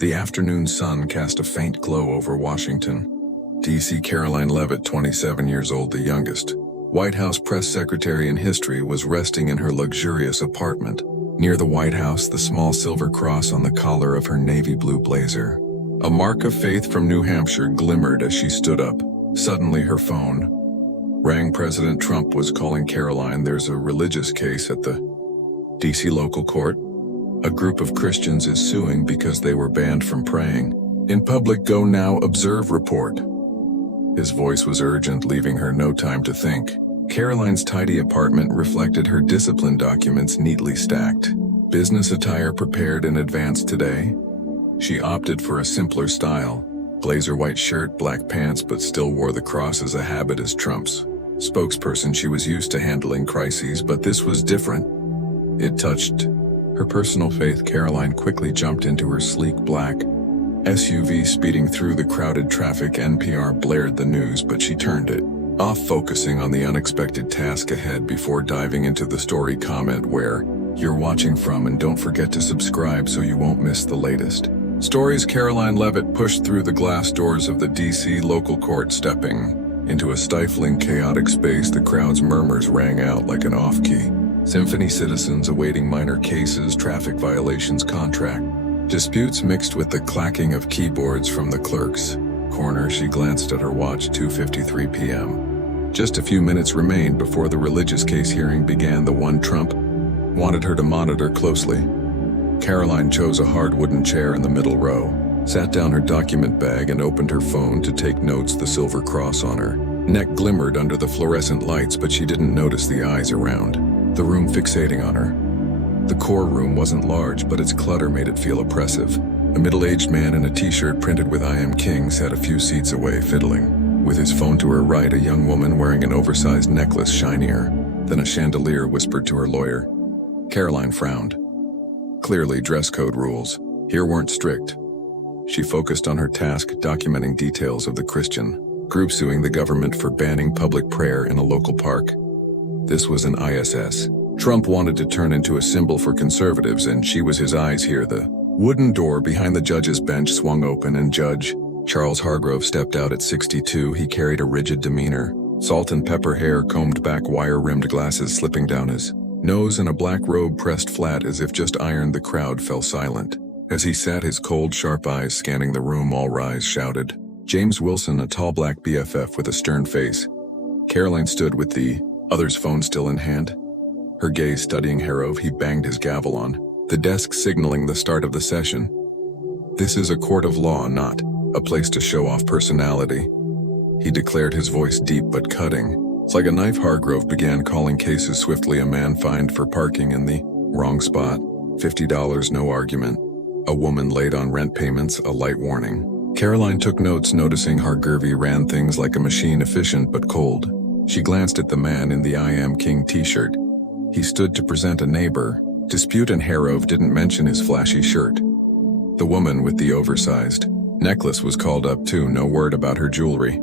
The afternoon sun cast a faint glow over Washington. D.C. Karoline Leavitt, 27 years old, the youngest, White House press secretary in history, was resting in her luxurious apartment. Near the White House, the small silver cross on the collar of her navy blue blazer, a mark of faith from New Hampshire, glimmered as she stood up. Suddenly her phone rang. President Trump was calling Karoline. There's a religious case at the D.C. local court. A group of Christians is suing because they were banned from praying in public. Go now, observe, report. His voice was urgent, leaving her no time to think. Karoline's tidy apartment reflected her discipline, documents neatly stacked, business attire prepared in advance today. She opted for a simpler style, blazer, white shirt, black pants, but still wore the cross as a habit as Trump's spokesperson. She was used to handling crises, but this was different. It touched her personal faith. Karoline quickly jumped into her sleek black SUV, speeding through the crowded traffic. NPR blared the news, but she turned it off, focusing on the unexpected task ahead. Before diving into the story, comment where you're watching from and don't forget to subscribe so you won't miss the latest stories. Karoline Leavitt pushed through the glass doors of the D.C. local court, stepping into a stifling, chaotic space. The crowd's murmurs rang out like an off-key symphony. Citizens awaiting minor cases, traffic violations, contract disputes mixed with the clacking of keyboards from the clerk's corner. She glanced at her watch. 2:53 p.m. Just a few minutes remained before the religious case hearing began, the one Trump wanted her to monitor closely. Karoline chose a hard wooden chair in the middle row, sat down her document bag, and opened her phone to take notes. The silver cross on her neck glimmered under the fluorescent lights, but she didn't notice the eyes around the room fixating on her. The courtroom wasn't large, but its clutter made it feel oppressive. A middle-aged man in a t-shirt printed with "I am king" sat a few seats away, fiddling with his phone. To her right, a young woman wearing an oversized necklace, shinier than a chandelier, whispered to her lawyer. Karoline frowned. Clearly, dress code rules here weren't strict. She focused on her task, documenting details of the Christian group suing the government for banning public prayer in a local park. This was an ISS Trump wanted to turn into a symbol for conservatives, and she was his eyes here. The wooden door behind the judge's bench swung open, and Judge Charles Hargrove stepped out at 62. He carried a rigid demeanor, salt and pepper hair combed back, wire-rimmed glasses slipping down his nose, and a black robe pressed flat as if just ironed. The crowd fell silent as he sat, his cold, sharp eyes scanning the room. All rise, shouted James Wilson, a tall black BFF with a stern face. Karoline stood with the other's phone still in hand, her gaze studying Hargrove. He banged his gavel on the desk, signaling the start of the session. This is a court of law, not a place to show off personality, he declared, his voice deep but cutting. It's like a knife. Hargrove began calling cases swiftly. A man fined for parking in the wrong spot, $50, no argument. A woman late on rent payments, a light warning. Karoline took notes, noticing Hargrove ran things like a machine, efficient but cold. She glanced at the man in the "I am king" t-shirt. He stood to present a neighbor dispute, and Hargrove didn't mention his flashy shirt. The woman with the oversized necklace was called up too, no word about her jewelry.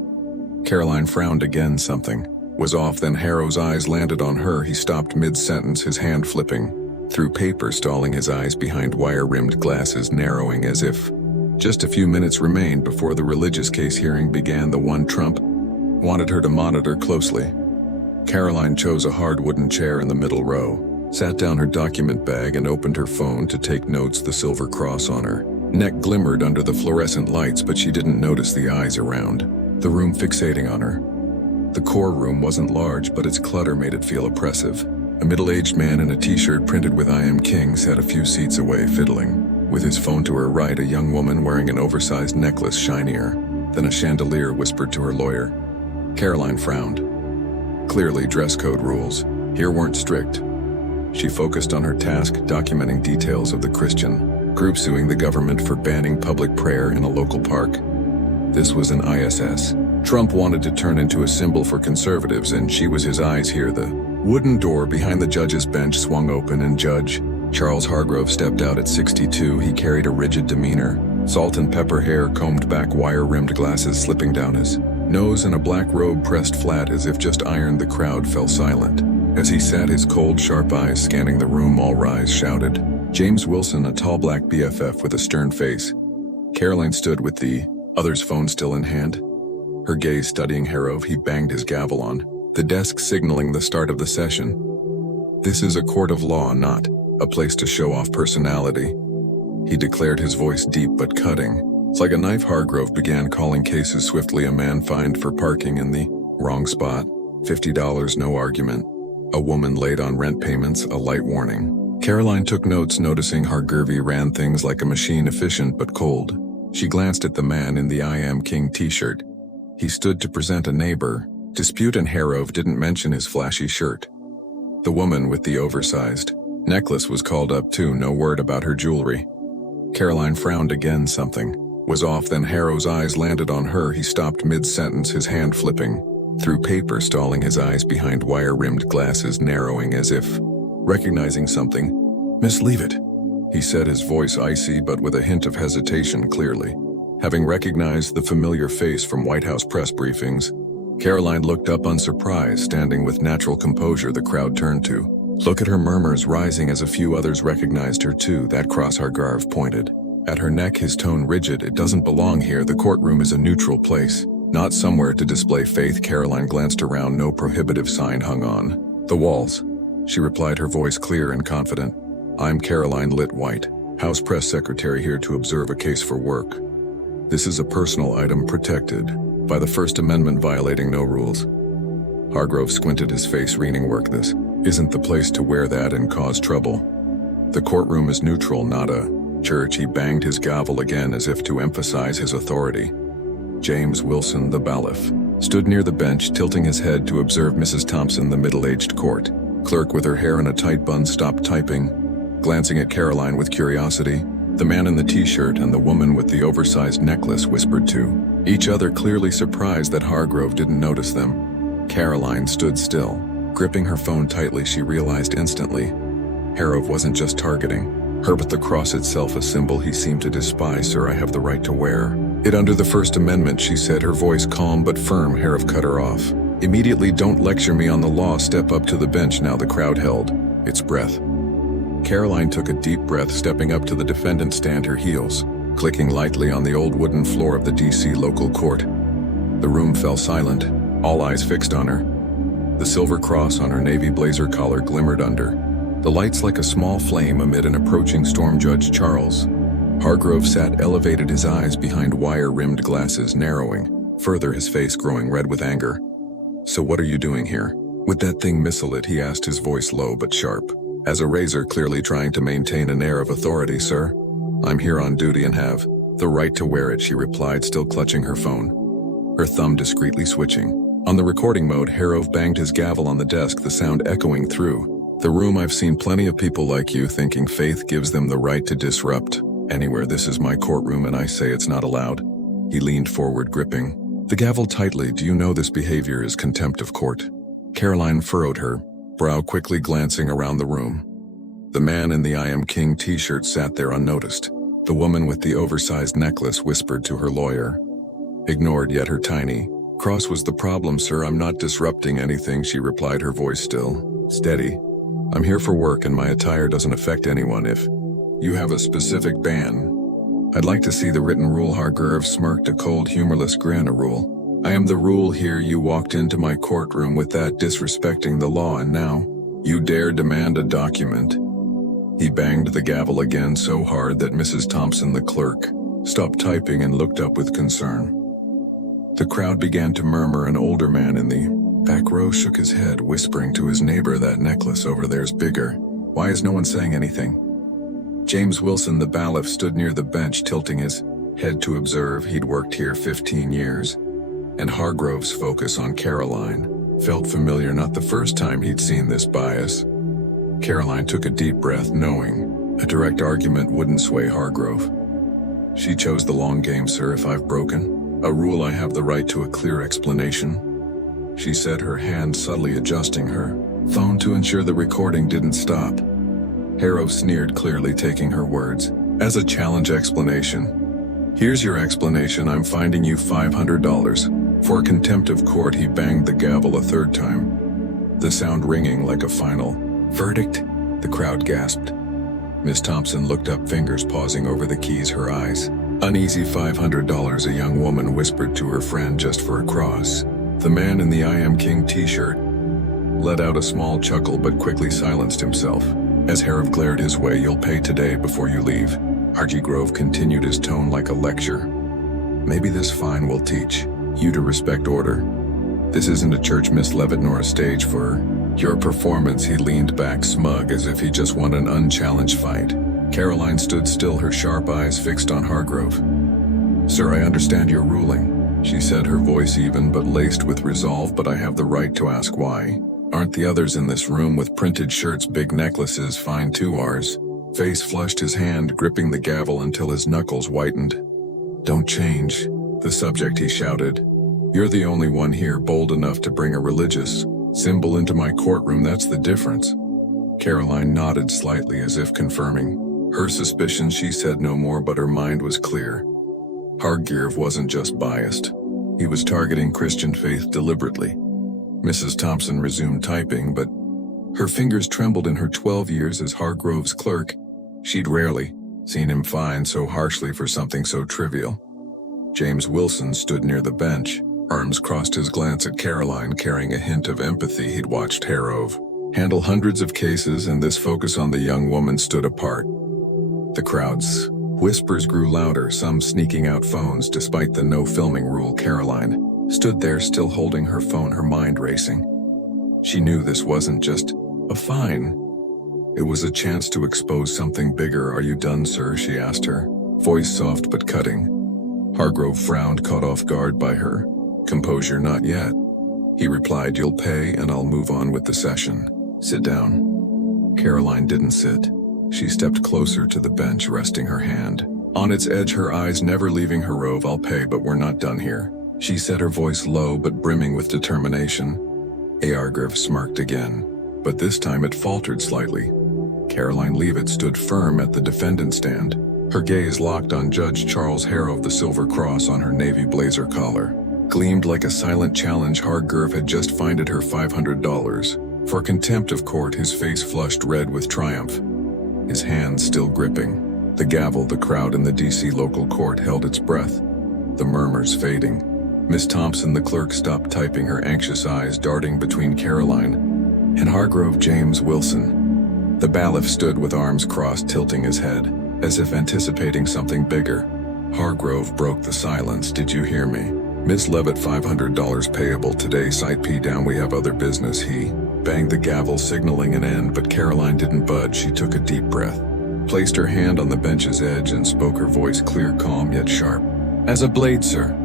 Karoline frowned again. Something was off. Then Harrow's eyes landed on her. He stopped mid-sentence, his hand flipping through paper, stalling, his eyes behind wire-rimmed glasses narrowing as if just a few minutes remained before the religious case hearing began. The one Trump wanted her to monitor closely. Karoline chose a hard wooden chair in the middle row, sat down her document bag, and opened her phone to take notes. The silver cross on her neck glimmered under the fluorescent lights, but she didn't notice the eyes around the room fixating on her. The courtroom wasn't large, but its clutter made it feel oppressive. A middle-aged man in a t-shirt printed with "I am king" sat a few seats away, fiddling with his phone. To her right, a young woman wearing an oversized necklace, shinier than a chandelier, whispered to her lawyer. Karoline frowned. Clearly, dress code rules here weren't strict. She focused on her task, documenting details of the Christian group suing the government for banning public prayer in a local park. This was an ISS Trump wanted to turn into a symbol for conservatives, and she was his eyes here. The wooden door behind the judge's bench swung open, and Judge Charles Hargrove stepped out at 62. He carried a rigid demeanor, salt and pepper hair combed back, wire-rimmed glasses slipping down his nose, and a black robe pressed flat as if just ironed. The crowd fell silent as he sat, his cold, sharp eyes scanning the room. All rise, shouted James Wilson, a tall black BFF with a stern face. Karoline stood with the other's phone still in hand, her gaze studying Harov. He banged his gavel on the desk, signaling the start of the session. "This is a court of law, not a place to show off personality," he declared, his voice deep but cutting. It's like a knife. Hargrove began calling cases swiftly. A man fined for parking in the wrong spot, $50, no argument. A woman late on rent payments, a light warning. Karoline took notes, noticing Hargrove ran things like a machine, efficient but cold. She glanced at the man in the I Am King t-shirt. He stood to present a neighbor dispute, and Harov didn't mention his flashy shirt. The woman with the oversized necklace was called up too, no word about her jewelry. Karoline frowned again. Something was off. Then Harrov's eyes landed on her. He stopped mid-sentence, his hand flipping through paper, stalling, his eyes behind wire-rimmed glasses narrowing as if recognizing something. "Miss Leavitt," he said, his voice icy but with a hint of hesitation. Clearly having recognized the familiar face from White House press briefings, Karoline looked up unsurprised. Standing with natural composure, the crowd turned to look at her, murmurs rising as a few others recognized her too. That cross. Hargrove pointed at her neck, his tone rigid. "It doesn't belong here. The courtroom is a neutral place, not somewhere to display faith." Karoline glanced around. No prohibitive sign hung on the walls. She replied, her voice clear and confident. "I'm Karoline Leavitt, White House press secretary, here to observe a case for work. This is a personal item protected by the First Amendment, violating no rules." Hargrove squinted, his face reading work. "This isn't the place to wear that and cause trouble. The courtroom is neutral, not a church." He banged his gavel again as if to emphasize his authority. James Wilson, the bailiff, stood near the bench, tilting his head to observe Mrs. Thompson, the middle-aged court clerk with her hair in a tight bun, stopped typing, glancing at Karoline with curiosity. The man in the t-shirt and the woman with the oversized necklace whispered to each other, clearly surprised that Hargrove didn't notice them. Karoline stood still, gripping her phone tightly. She realized instantly Hargrove wasn't just targeting her, but the cross itself, a symbol he seemed to despise. "Sir, I have the right to wear it under the First Amendment," she said, her voice calm but firm. Hargrove cut her off immediately. "Don't lecture me on the law. Step up to the bench now." The crowd held its breath. Karoline took a deep breath, stepping up to the defendant's stand, her heels clicking lightly on the old wooden floor of the D.C. local court. The room fell silent, all eyes fixed on her. The silver cross on her navy blazer collar glimmered under the lights like a small flame amid an approaching storm. Judge Charles Hargrove sat elevated, his eyes behind wire-rimmed glasses narrowing further, his face growing red with anger. "So what are you doing here with that thing, Miss Leavitt?" he asked, his voice low but sharp as a razor, clearly trying to maintain an air of authority. "Sir, I'm here on duty and have the right to wear it," she replied, still clutching her phone, her thumb discreetly switching on the recording mode. Hargrove banged his gavel on the desk, the sound echoing through the room. "I've seen plenty of people like you thinking faith gives them the right to disrupt anywhere. This is my courtroom and I say it's not allowed." He leaned forward, gripping the gavel tightly. "Do you know this behavior is contempt of court?" Karoline furrowed her brow, quickly glancing around the room. The man in the I Am King t-shirt sat there unnoticed. The woman with the oversized necklace whispered to her lawyer, ignored, yet her tiny cross was the problem. "Sir, I'm not disrupting anything," she replied, her voice still steady. "I'm here for work and my attire doesn't affect anyone. If you have a specific ban, I'd like to see the written rule." Hargrove smirked, a cold, humorless grin. "A rule? I am the rule here. You walked into my courtroom with that, disrespecting the law, and now you dare demand a document." He banged the gavel again so hard that Mrs. Thompson, the clerk, stopped typing and looked up with concern. The crowd began to murmur. An older man in the back row shook his head, whispering to his neighbor, "That necklace over there's bigger. Why is no one saying anything?" James Wilson, the bailiff, stood near the bench, tilting his head to observe. He'd worked here 15 years, and Hargrove's focus on Karoline felt familiar. Not the first time he'd seen this bias. Karoline took a deep breath, knowing a direct argument wouldn't sway Hargrove. She chose the long game. "Sir, if I've broken a rule, I have the right to a clear explanation," she said, her hand subtly adjusting her phone to ensure the recording didn't stop. Hargrove sneered, clearly taking her words as a challenge. "Explanation? Here's your explanation. I'm finding you $500 for contempt of court." He banged the gavel a third time, the sound ringing like a final verdict. The crowd gasped. Miss Thompson looked up, fingers pausing over the keys, her eyes Uneasy $500, a young woman whispered to her friend just for a cross. The man in the I Am King t-shirt let out a small chuckle but quickly silenced himself. As Harov glared his way, "You'll pay today before you leave." R.G. Grove continued his tone like a lecture. "Maybe this fine will teach you to respect order. This isn't a church, Miss Leavitt, nor a stage for your performance." He leaned back smug as if he just won an unchallenged fight. Karoline stood still, her sharp eyes fixed on Hargrove. "Sir, I understand your ruling," she said, her voice even but laced with resolve, "but I have the right to ask why. Aren't the others in this room with printed shirts, big necklaces, fine too ours?" Face flushed, his hand gripping the gavel until his knuckles whitened. "Don't change the subject," he shouted. "You're the only one here bold enough to bring a religious symbol into my courtroom, that's the difference." Karoline nodded slightly as if confirming her suspicions. She said no more, but her mind was clear. Hargrove wasn't just biased. He was targeting Christian faith deliberately. Mrs. Thompson resumed typing, but her fingers trembled. In her 12 years as Hargrove's clerk, she'd rarely seen him fined so harshly for something so trivial. James Wilson stood near the bench, arms crossed, his glance at Karoline carrying a hint of empathy. He'd watched Harov handle hundreds of cases, and this focus on the young woman stood apart. The crowd's whispers grew louder, some sneaking out phones despite the no filming rule. Karoline stood there, still holding her phone, her mind racing. She knew this wasn't just a fine. It was a chance to expose something bigger. "Are you done, sir?" she asked her, voice soft but cutting. Hargrove frowned, caught off guard by her composure. "Not yet," he replied. "You'll pay and I'll move on with the session. Sit down." Karoline didn't sit. She stepped closer to the bench, resting her hand on its edge, her eyes never leaving Harov. "I'll pay, but we're not done here," she said, her voice low but brimming with determination. Hargrove smirked again, but this time it faltered slightly. Karoline Leavitt stood firm at the defendant stand, her gaze locked on Judge Charles Harov. The silver cross on her navy blazer collar gleamed like a silent challenge. Hargrove had just fined her $500 for contempt of court, his face flushed red with triumph, his hands still gripping the gavel. The crowd in the D.C. local court held its breath, the murmurs fading. Miss Thompson, the clerk, stopped typing, her anxious eyes darting between Karoline and Hargrove. "James Wilson." The bailiff stood with arms crossed, tilting his head, as if anticipating something bigger. Hargrove broke the silence. "Did you hear me? Miss Leavitt, $500 payable today. Site P down, we have other business." He banged the gavel, signaling an end, but Karoline didn't budge. She took a deep breath, placed her hand on the bench's edge, and spoke, her voice clear, calm, yet sharp. "As a blade, sir.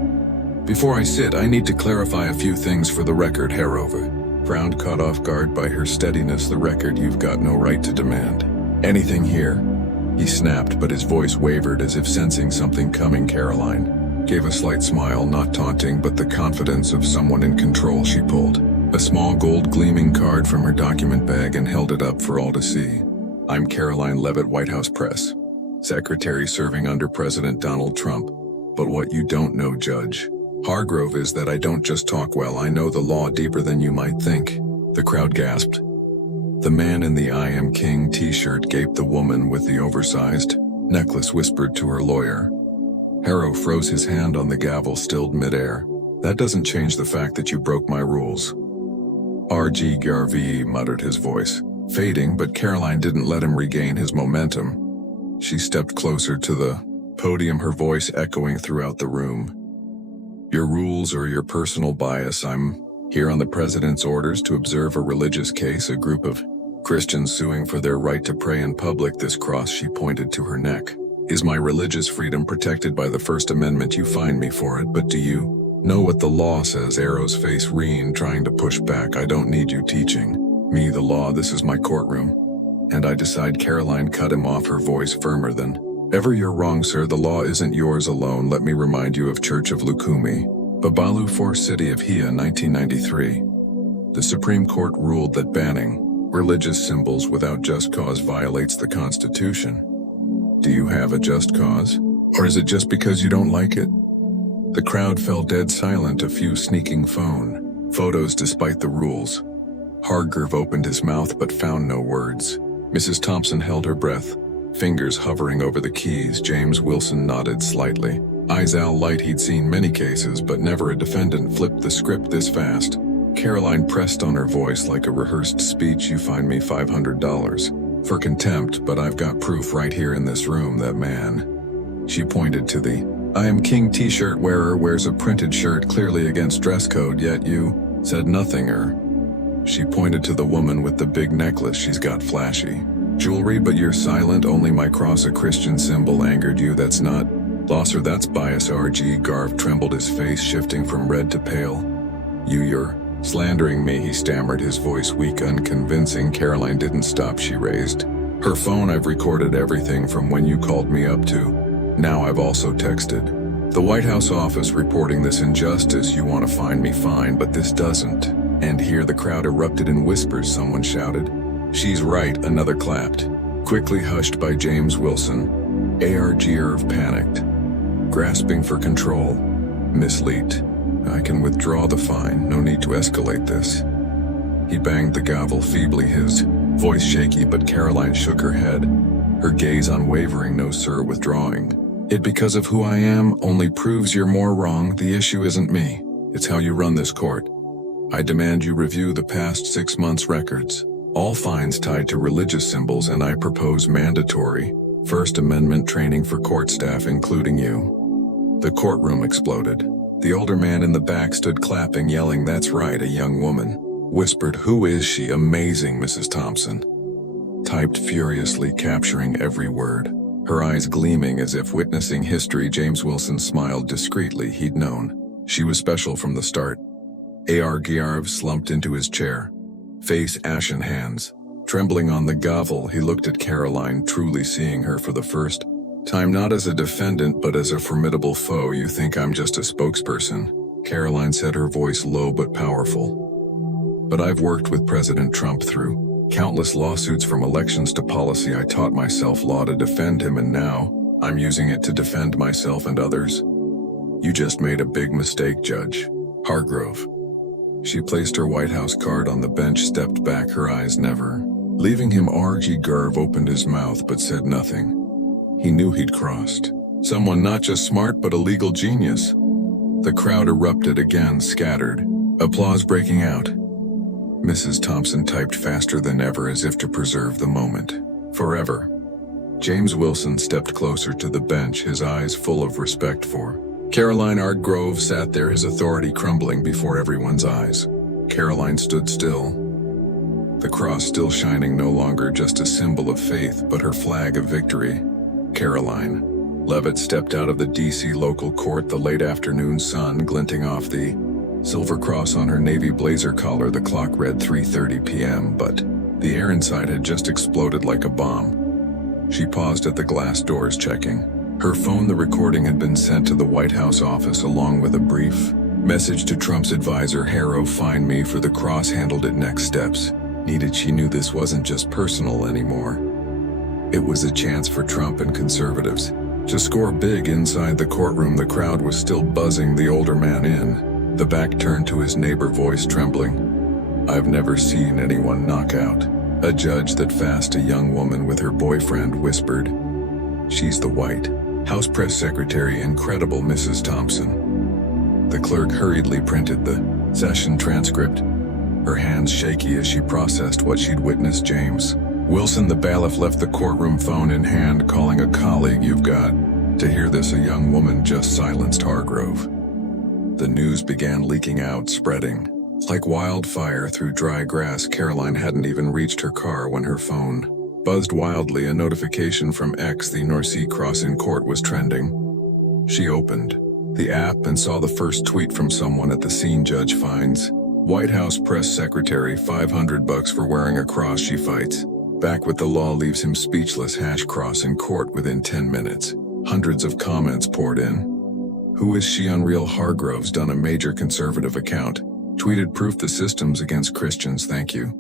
Before I sit, I need to clarify a few things for the record." Harov frowned, caught off guard by her steadiness. "The record, you've got no right to demand anything here," he snapped, but his voice wavered as if sensing something coming. Karoline gave a slight smile, not taunting, but the confidence of someone in control. She pulled a small gold gleaming card from her document bag and held it up for all to see. "I'm Karoline Leavitt, White House Press Secretary serving under President Donald Trump. But what you don't know, Judge Hargrove, is that I don't just talk well. I know the law deeper than you might think." The crowd gasped. The man in the I Am King t-shirt gaped. The woman with the oversized necklace whispered to her lawyer. Harrow froze, his hand on the gavel stilled midair. "That doesn't change the fact that you broke my rules." "R.G. Garvey," muttered, his voice fading, but Karoline didn't let him regain his momentum. She stepped closer to the podium, her voice echoing throughout the room. "Your rules or your personal bias? I'm here on the president's orders to observe a religious case, a group of Christians suing for their right to pray in public. This cross," she pointed to her neck, "is my religious freedom protected by the First Amendment. You fined me for it, but do you know what the law says?" Arrow's face reened, trying to push back. "I don't need you teaching me the law. This is my courtroom, and I decide." Karoline cut him off, her voice firmer than ever. "You're wrong, sir. The law isn't yours alone. Let me remind you of Church of Lukumi, Babalu, 4 City of Hia, 1993. The Supreme Court ruled that banning religious symbols without just cause violates the Constitution. Do you have a just cause? Or is it just because you don't like it?" The crowd fell dead silent, a few sneaking phone photos despite the rules. Hargrove opened his mouth but found no words. Mrs. Thompson held her breath, Fingers hovering over the keys, James Wilson nodded slightly. Eyes owl light, he'd seen many cases, but never a defendant flipped the script this fast. Karoline pressed on her voice like a rehearsed speech. You fine me $500 for contempt, but I've got proof right here in this room. That man. She pointed to the I am king t-shirt wearer wears a printed shirt clearly against dress code, yet you said nothing. She pointed to the woman with the big necklace. She's got flashy jewelry, but you're silent. Only my cross, a Christian symbol, angered you. That's not loss, or that's bias. RG Garv trembled, his face shifting from red to pale. You're slandering me, he stammered, his voice weak, unconvincing. Karoline didn't stop. She raised her phone. I've recorded everything from when you called me up to now. I've also texted the White House office reporting this injustice. You want to find me, fine, but this doesn't. And here the crowd erupted in whispers. Someone shouted, "She's right," another clapped. Quickly hushed by James Wilson. ARG Irv panicked, grasping for control. Miss Leavitt, I can withdraw the fine, no need to escalate this. He banged the gavel feebly, his voice shaky, but Karoline shook her head, her gaze unwavering. No sir, withdrawing it because of who I am only proves you're more wrong. The issue isn't me, it's how you run this court. I demand you review the past 6 months' records, all fines tied to religious symbols, and I propose mandatory First Amendment training for court staff, including you. The courtroom exploded. The older man in the back stood clapping, yelling, "That's right." A young woman whispered, "Who is she?" "Amazing, Mrs. Thompson." Typed furiously, capturing every word, her eyes gleaming as if witnessing history. James Wilson smiled discreetly. He'd known she was special from the start. AR Giarv slumped into his chair, face ashen, hands trembling on the gavel. He looked at Karoline, truly seeing her for the first time, not as a defendant, but as a formidable foe. You think I'm just a spokesperson? Karoline said, her voice low but powerful. But I've worked with President Trump through countless lawsuits, from elections to policy. I taught myself law to defend him, and now I'm using it to defend myself and others. You just made a big mistake, Judge Hargrove. She placed her White House card on the bench, stepped back, her eyes never leaving him. RG Garv opened his mouth but said nothing. He knew he'd crossed someone not just smart but a legal genius. The crowd erupted again, scattered, applause breaking out. Mrs. Thompson typed faster than ever, as if to preserve the moment forever. James Wilson stepped closer to the bench, his eyes full of respect for Karoline. Hargrove sat there, his authority crumbling before everyone's eyes. Karoline stood still, the cross still shining, no longer just a symbol of faith, but her flag of victory. Karoline Leavitt stepped out of the D.C. local court, the late afternoon sun glinting off the silver cross on her navy blazer collar. The clock read 3:30 p.m., but the air inside had just exploded like a bomb. She paused at the glass doors, checking her phone. The recording had been sent to the White House office, along with a brief message to Trump's advisor, Harrow. Find me for the cross handled it. Next steps needed. She knew this wasn't just personal anymore. It was a chance for Trump and conservatives to score big. Inside the courtroom, the crowd was still buzzing. The older man in the back turned to his neighbor, voice trembling. I've never seen anyone knock out a judge that fast. A young woman with her boyfriend whispered, "She's the White House press secretary. Incredible, Mrs. Thompson." The clerk hurriedly printed the session transcript, her hands shaky as she processed what she'd witnessed. James Wilson, the bailiff, left the courtroom, phone in hand, calling a colleague. You've got to hear this. A young woman just silenced Hargrove. The news began leaking out, spreading like wildfire through dry grass. Karoline hadn't even reached her car when her phone buzzed wildly. A notification from X, the North Sea Crossing Court, was trending. She opened the app and saw the first tweet from someone at the scene. Judge fines White House press secretary $500 for wearing a cross. She fights back with the law, leaves him speechless. Cross in court within 10 minutes. Hundreds of comments poured in. Who is she? Unreal. Hargrove's done a major conservative account. Tweeted proof the system's against Christians. Thank you,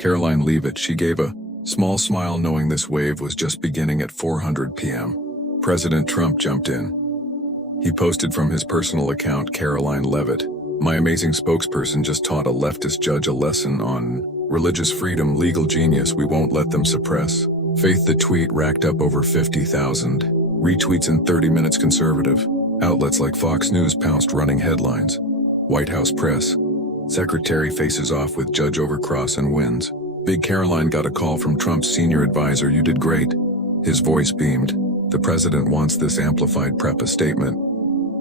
Karoline Leavitt. She gave a small smile, knowing this wave was just beginning. At 4:00 p.m., President Trump jumped in. He posted from his personal account, Karoline Leavitt, my amazing spokesperson, just taught a leftist judge a lesson on religious freedom. Legal genius. We won't let them suppress Faith the tweet racked up over 50,000 retweets in 30 minutes. Conservative outlets like Fox News pounced, running headlines. White House press secretary faces off with judge over cross and wins. Big Karoline got a call from Trump's senior advisor. You did great. His voice beamed. The president wants this amplified. Prep a statement.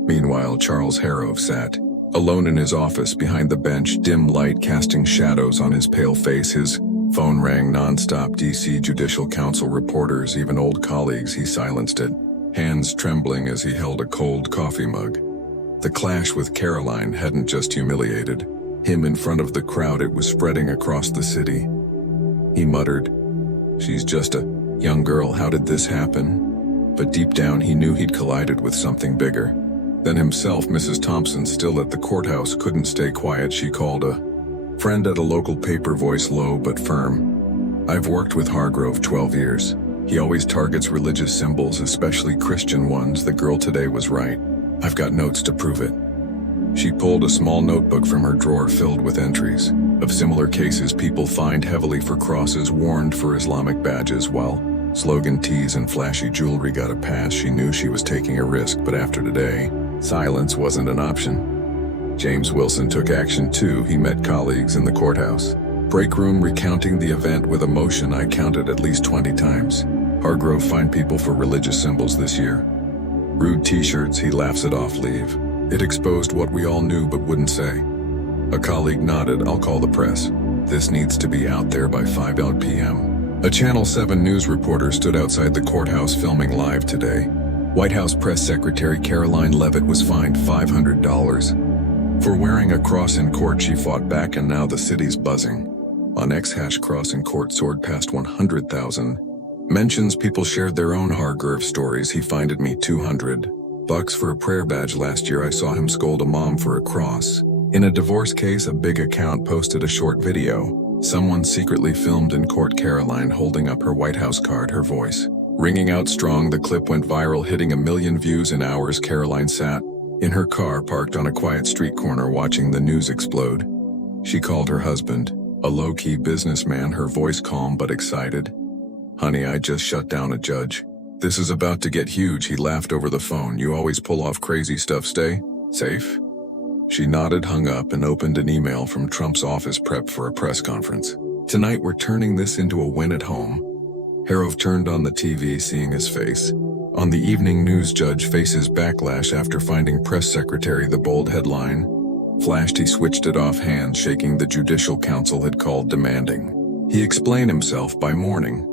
Meanwhile, Charles Harrove sat alone in his office behind the bench, dim light casting shadows on his pale face. His phone rang nonstop. DC Judicial Council reporters, even old colleagues. He silenced it, hands trembling as he held a cold coffee mug. The clash with Karoline hadn't just humiliated him in front of the crowd, it was spreading across the city. He muttered, "She's just a young girl, how did this happen?" But deep down he knew he'd collided with something bigger than himself. Mrs. Thompson, still at the courthouse, couldn't stay quiet. She called a friend at a local paper, voice low but firm. "I've worked with Hargrove 12 years. He always targets religious symbols, especially Christian ones. The girl today was right. I've got notes to prove it." She pulled a small notebook from her drawer filled with entries of similar cases. People fined heavily for crosses, warned for Islamic badges, while slogan tees and flashy jewelry got a pass. She knew she was taking a risk, but after today, silence wasn't an option. James Wilson took action too. He met colleagues in the courthouse break room recounting the event with emotion. "I counted at least 20 times. Hargrove fined people for religious symbols this year. Rude t-shirts," he laughs it off. "Leave. It exposed what we all knew but wouldn't say." A colleague nodded. "I'll call the press. This needs to be out there by 5 p.m. A Channel 7 news reporter stood outside the courthouse filming live today. White House Press Secretary Karoline Leavitt was fined $500 for wearing a cross in court. She fought back, and now the city's buzzing. On X, #cross in court soared past 100,000 mentions. People shared their own Hargrove stories. "He fined me $200 for a prayer badge last year. I saw him scold a mom for a cross." In a divorce case, a big account posted a short video someone secretly filmed in court. Karoline holding up her White House card, her voice ringing out strong. The clip went viral, hitting 1 million views in hours. Karoline sat in her car parked on a quiet street corner watching the news explode. She called her husband, a low-key businessman, her voice calm but excited. "Honey, I just shut down a judge. This is about to get huge." He laughed over the phone. "You always pull off crazy stuff. Stay safe." She nodded, hung up, and opened an email from Trump's office. "Prep for a press conference tonight. We're turning this into a win at home." Harrove turned on the TV, seeing his face on the evening news. "Judge faces backlash after finding press secretary." The bold headline flashed. He switched it off, hands shaking. The Judicial Council had called, demanding he explain himself by morning.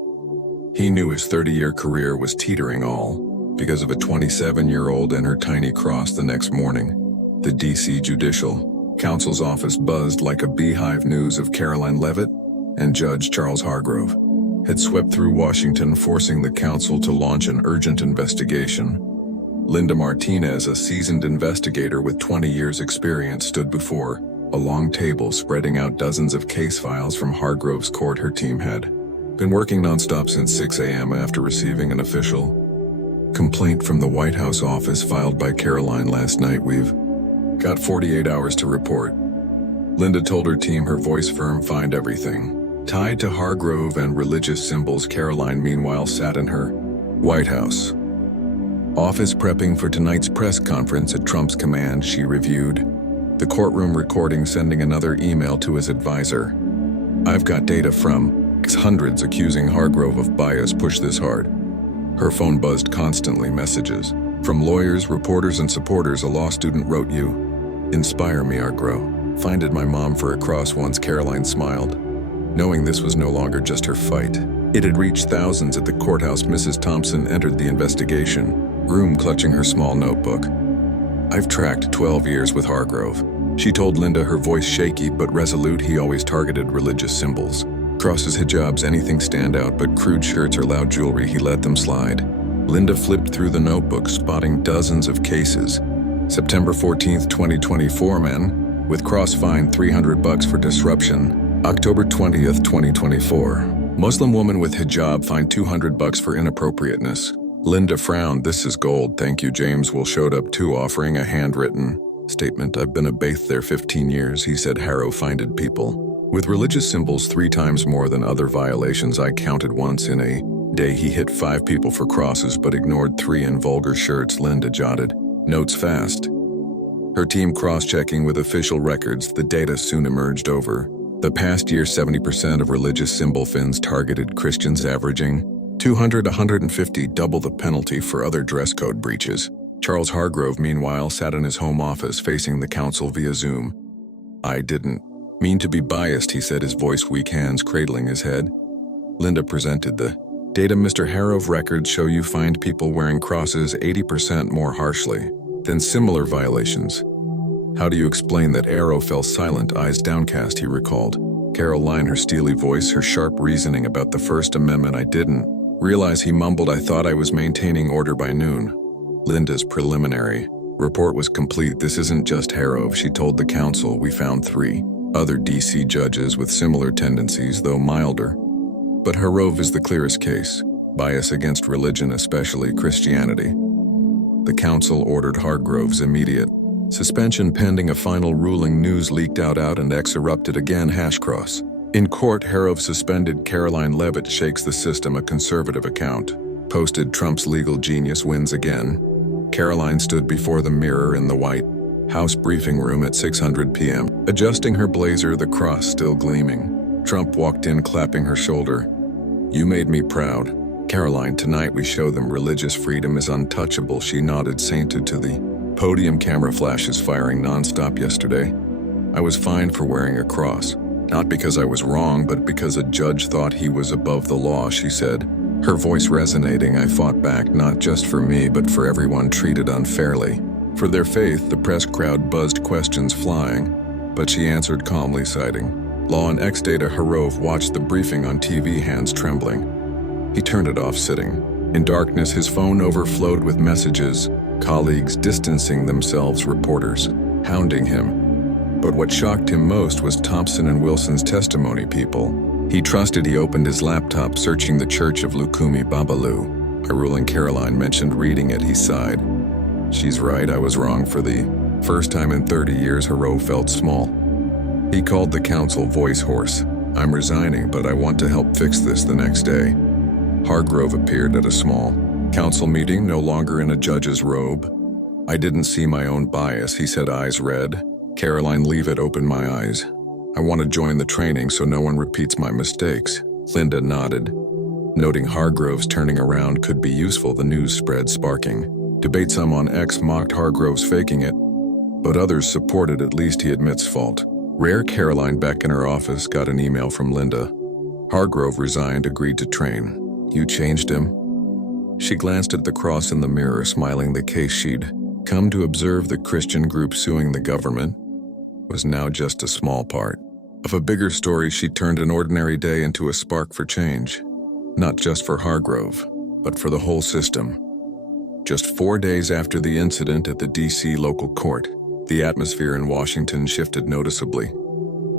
He knew his 30-year career was teetering, all because of a 27-year-old and her tiny cross. The next morning, the DC Judicial Council's office buzzed like a beehive. News of Karoline Leavitt and Judge Charles Hargrove had swept through Washington, forcing the council to launch an urgent investigation. Linda Martinez, a seasoned investigator with 20 years' experience, stood before a long table spreading out dozens of case files from Hargrove's court. Her team had been working nonstop since 6 a.m. after receiving an official complaint from the White House office filed by Karoline last night. "We've got 48 hours to report," Linda told her team, her voice firm. "Find everything tied to Hargrove and religious symbols." Karoline, meanwhile, sat in her White House office prepping for tonight's press conference. At Trump's command, she reviewed the courtroom recording, sending another email to his advisor. "I've got data from hundreds accusing Hargrove of bias. Push this hard." Her phone buzzed constantly, messages from lawyers, reporters, and supporters. "A law student wrote you. Inspire me, Hargrove. Finded my mom for a cross once." Karoline smiled, knowing this was no longer just her fight. It had reached thousands at the courthouse. Mrs. Thompson entered the investigation room clutching her small notebook. "I've tracked 12 years with Hargrove," she told Linda, her voice shaky but resolute. "He always targeted religious symbols. Crosses, hijabs, anything stand out, but crude shirts or loud jewelry, he let them slide." Linda flipped through the notebook, spotting dozens of cases. September 14th, 2024, man with cross fined $300 for disruption. October 20th, 2024, Muslim woman with hijab fined $200 for inappropriateness. Linda frowned. "This is gold, thank you." James Will showed up too, offering a handwritten statement. "I've been a baith there 15 years, he said. Harrow fined people with religious symbols 3 times more than other violations. I counted once in a Day he hit 5 people for crosses but ignored 3 in vulgar shirts, Linda jotted. Notes fast. Her team cross-checking with official records, the data soon emerged over the past year. 70% of religious symbol fins targeted Christians, averaging 200-150, double the penalty for other dress code breaches. Charles Hargrove, meanwhile, sat in his home office facing the council via Zoom. "I didn't mean to be biased," he said, his voice weak, hands cradling his head. Linda presented the data. "Mr. Harrove, records show you fined people wearing crosses 80% more harshly than similar violations." "How do you explain that?" Arrow fell silent, eyes downcast, he recalled. Karoline, her steely voice, her sharp reasoning about the First Amendment. "I didn't realize," he mumbled. "I thought I was maintaining order by noon." Linda's preliminary report was complete. "This isn't just Harrove," she told the council. "We found 3 other DC judges with similar tendencies, though milder. But Harrove is the clearest case. Bias against religion, especially Christianity." The council ordered Hargrove's immediate suspension pending a final ruling. News leaked out and X erupted again. #cross. In court, Harrove suspended. Karoline Leavitt shakes the system. A conservative account posted. Trump's legal genius wins again. Karoline stood before the mirror in the White House briefing room at 6:00 p.m., adjusting her blazer, the cross still gleaming. Trump walked in, clapping her shoulder. "You made me proud, Karoline. Tonight we show them religious freedom is untouchable." She nodded, sainted to the podium. Camera flashes firing nonstop. "Yesterday, I was fined for wearing a cross. Not because I was wrong, but because a judge thought he was above the law," she said, her voice resonating. "I fought back, not just for me, but for everyone treated unfairly for their faith." The press crowd buzzed, questions flying, but she answered calmly, citing law and X data. Harrove watched the briefing on TV, hands trembling. He turned it off, sitting in darkness. His phone overflowed with messages, colleagues distancing themselves, reporters hounding him. But what shocked him most was Thompson and Wilson's testimony. People he trusted. He opened his laptop, searching the Church of Lukumi Babalu. A ruling. Karoline mentioned reading it. He sighed. "She's right, I was wrong for the first time in 30 years. Harrove felt small. He called the council, voice hoarse. "I'm resigning, but I want to help fix this." The next day, Hargrove appeared at a small council meeting, no longer in a judge's robe. "I didn't see my own bias," he said, eyes red. Karoline Leavitt opened my eyes. "I want to join the training so no one repeats my mistakes." Linda nodded, noting Hargrove's turning around could be useful. The news spread, sparking debate. Some on X mocked Hargrove's faking it, but others supported. "At least he admits fault." Rare. Karoline, back in her office, got an email from Linda. "Hargrove resigned, agreed to train. You changed him." She glanced at the cross in the mirror, smiling. The case she'd come to observe, the Christian group suing the government, was now just a small part of a bigger story. She turned an ordinary day into a spark for change, not just for Hargrove, but for the whole system. Just 4 days after the incident at the DC local court, the atmosphere in Washington shifted noticeably.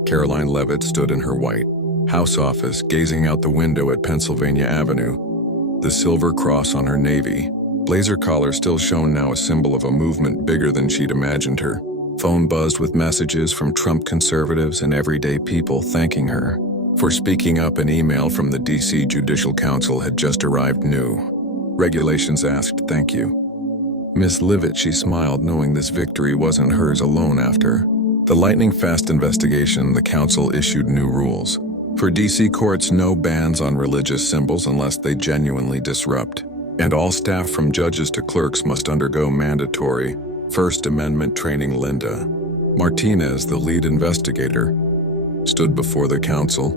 Karoline Leavitt stood in her White House office, gazing out the window at Pennsylvania Avenue. The silver cross on her navy blazer collar still shone, now a symbol of a movement bigger than she'd imagined. Her phone buzzed with messages from Trump conservatives and everyday people thanking her for speaking up. An email from the DC Judicial Council had just arrived. New regulations asked, "Thank you, Miss Leavitt." She smiled, knowing this victory wasn't hers alone. After the lightning-fast investigation, the council issued new rules. For DC courts, no bans on religious symbols unless they genuinely disrupt. And all staff from judges to clerks must undergo mandatory First Amendment training. Linda Martinez, the lead investigator, stood before the council,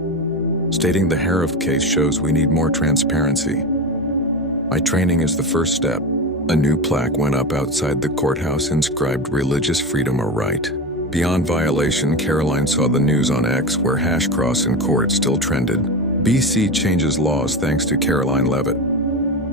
stating the Harrove case shows we need more transparency. "My training is the first step." A new plaque went up outside the courthouse, inscribed "Religious freedom a right beyond violation." Karoline saw the news on X, where #cross in court still trended. BC changes laws thanks to Karoline Leavitt.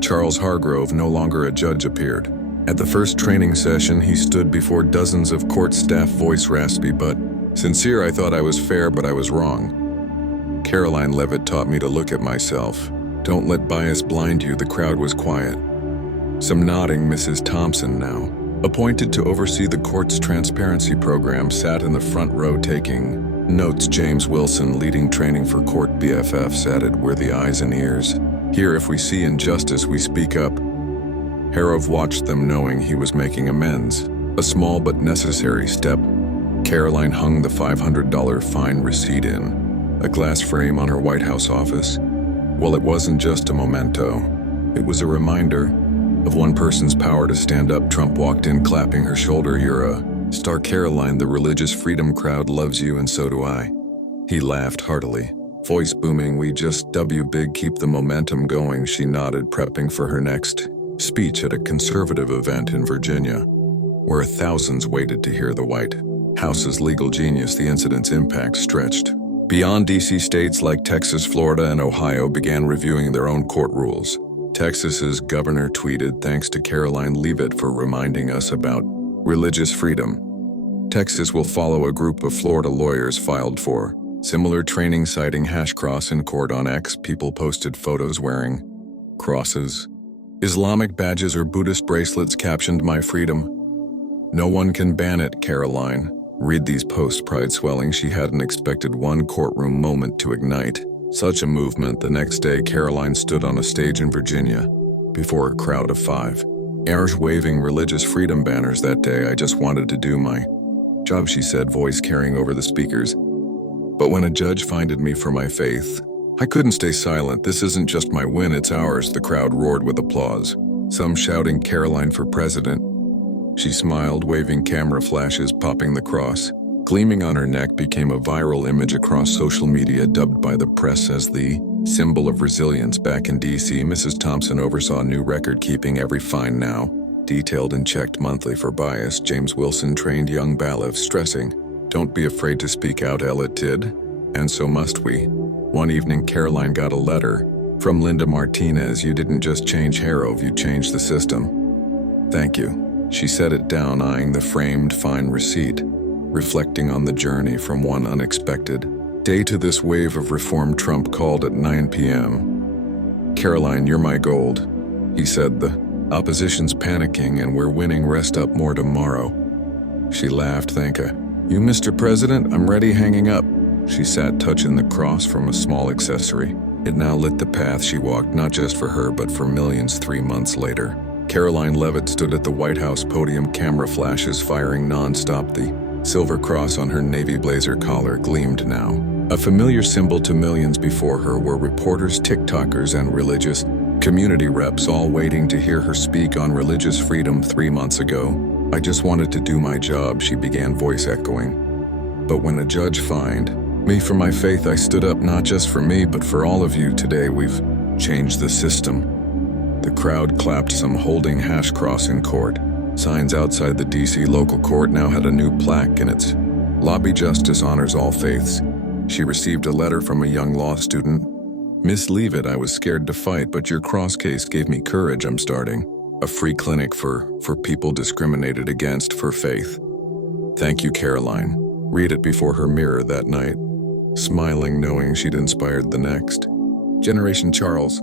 Charles Hargrove, no longer a judge, appeared. At the first training session, he stood before dozens of court staff, voice raspy but sincere. "I thought I was fair, but I was wrong. Karoline Leavitt taught me to look at myself. Don't let bias blind you." The crowd was quiet. Some nodding. Mrs. Thompson, now appointed to oversee the court's transparency program, sat in the front row taking notes. James Wilson, leading training for court BFFs, added, "We're the eyes and ears Here, if we see injustice, we speak up. Harov watched them, knowing he was making amends, a small but necessary step. Karoline hung the $500 fine receipt in a glass frame on her White House office. Well, it wasn't just a memento. It was a reminder of one person's power to stand up. Trump walked in, clapping her shoulder. "You're a star, Karoline. The religious freedom crowd loves you, and so do I." He laughed heartily, voice booming. "We just W big, keep the momentum going." She nodded, prepping for her next speech at a conservative event in Virginia, where thousands waited to hear the White House's legal genius. The incident's impact stretched beyond D.C. States like Texas, Florida, and Ohio began reviewing their own court rules. Texas's governor tweeted, "Thanks to Karoline Leavitt for reminding us about religious freedom." Texas will follow. A group of Florida lawyers filed for similar training, citing #cross in court. On X, people posted photos wearing crosses, Islamic badges, or Buddhist bracelets captioned, "My freedom. No one can ban it, Karoline." Read these posts, pride swelling. She hadn't expected one courtroom moment to ignite such a movement. The next day, Karoline stood on a stage in Virginia before a crowd of 5 heirs waving religious freedom banners. "That day, I just wanted to do my job," she said, voice carrying over the speakers. "But when a judge fined me for my faith, I couldn't stay silent. This isn't just my win, it's ours." The crowd roared with applause, some shouting, "Karoline for president." She smiled, waving camera flashes. Popping the cross gleaming on her neck became a viral image across social media, dubbed by the press as the symbol of resilience. Back in D.C., Mrs. Thompson oversaw new record keeping. Every fine now detailed and checked monthly for bias. James Wilson trained young bailiffs, stressing, "Don't be afraid to speak out." Ella did, and so must we. One evening, Karoline got a letter from Linda Martinez. "You didn't just change Harov, you changed the system." "Thank you." She set it down, eyeing the framed fine receipt, reflecting on the journey from one unexpected day to this wave of reform. Trump called at 9 p.m. "Karoline, you're my gold," he said. "The opposition's panicking and we're winning. Rest up, more tomorrow." She laughed. "Thank you, Mr. President. I'm ready." Hanging up, she sat, touching the cross from a small accessory. It now lit the path she walked, not just for her, but for millions. 3 months later, Karoline Leavitt stood at the White House podium, camera flashes firing non-stop. The silver cross on her navy blazer collar gleamed now, a familiar symbol to millions. Before her were reporters, TikTokers, and religious community reps, all waiting to hear her speak on religious freedom. 3 months ago, "I just wanted to do my job," she began, voice echoing. "But when a judge fined me for my faith, I stood up, not just for me, but for all of you. Today, we've changed the system." The crowd clapped, some holding #cross in court. Signs outside the D.C. local court now had a new plaque in its lobby: "Justice honors all faiths." She received a letter from a young law student. "Miss Leavitt, I was scared to fight, but your cross case gave me courage. I'm starting a free clinic for people discriminated against for faith. Thank you, Karoline." Read it before her mirror that night, smiling, knowing she'd inspired the next generation. Charles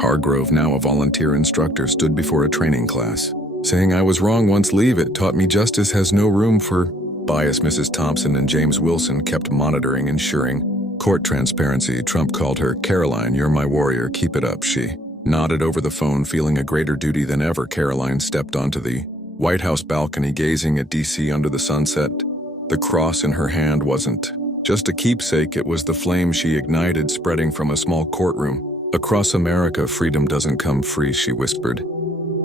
Hargrove, now a volunteer instructor, stood before a training class, saying, "I was wrong once. Leavitt taught me justice has no room for bias." Mrs. Thompson and James Wilson kept monitoring, ensuring court transparency. Trump called her, "Karoline, you're my warrior. Keep it up." She nodded over the phone, feeling a greater duty than ever. Karoline stepped onto the White House balcony, gazing at D.C. under the sunset. The cross in her hand wasn't just a keepsake, it was the flame she ignited, spreading from a small courtroom across America. "Freedom doesn't come free," she whispered.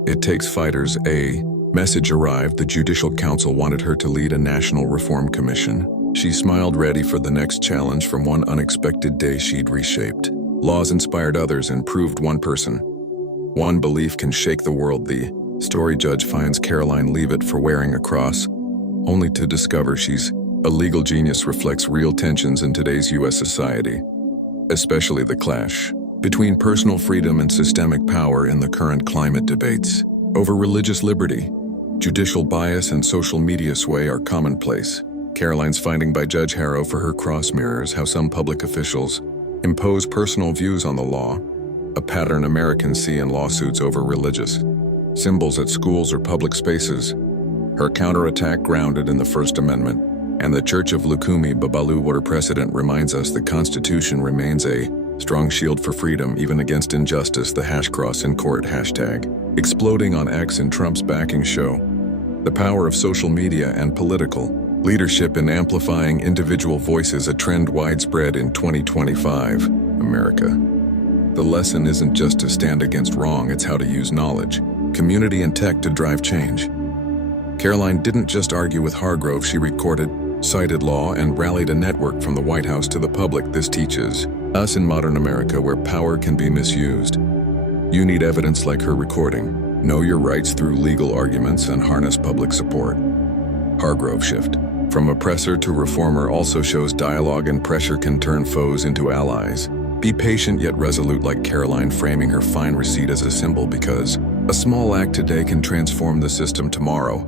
"It takes fighters." A message arrived. The Judicial Council wanted her to lead a national reform commission. She smiled, ready for the next challenge. From one unexpected day, she'd reshaped laws, inspired others, and proved one person, one belief can shake the world. The story: judge finds Karoline Leavitt for wearing a cross, only to discover she's a legal genius. Reflects real tensions in today's U.S. society, especially the clash between personal freedom and systemic power in the current climate debates over religious liberty. Judicial bias and social media sway are commonplace. Karoline's finding by Judge Harov for her cross mirrors how some public officials impose personal views on the law, a pattern Americans see in lawsuits over religious symbols at schools or public spaces. Her counterattack, grounded in the First Amendment and the Church of Lukumi Babalu, where precedent reminds us the Constitution remains a Strong shield for freedom, even against injustice, the #cross in court hashtag. Exploding on X in Trump's backing show. The power of social media and political leadership in amplifying individual voices, a trend widespread in 2025 America. The lesson isn't just to stand against wrong, it's how to use knowledge, community, and tech to drive change. Karoline didn't just argue with Hargrove, she recorded, cited law, and rallied a network from the White House to the public. This teaches us in modern America where power can be misused. You need evidence like her recording. Know your rights through legal arguments and harness public support. Hargrove shift from oppressor to reformer also shows dialogue and pressure can turn foes into allies. Be patient yet resolute, like Karoline, framing her fine receipt as a symbol, because a small act today can transform the system tomorrow.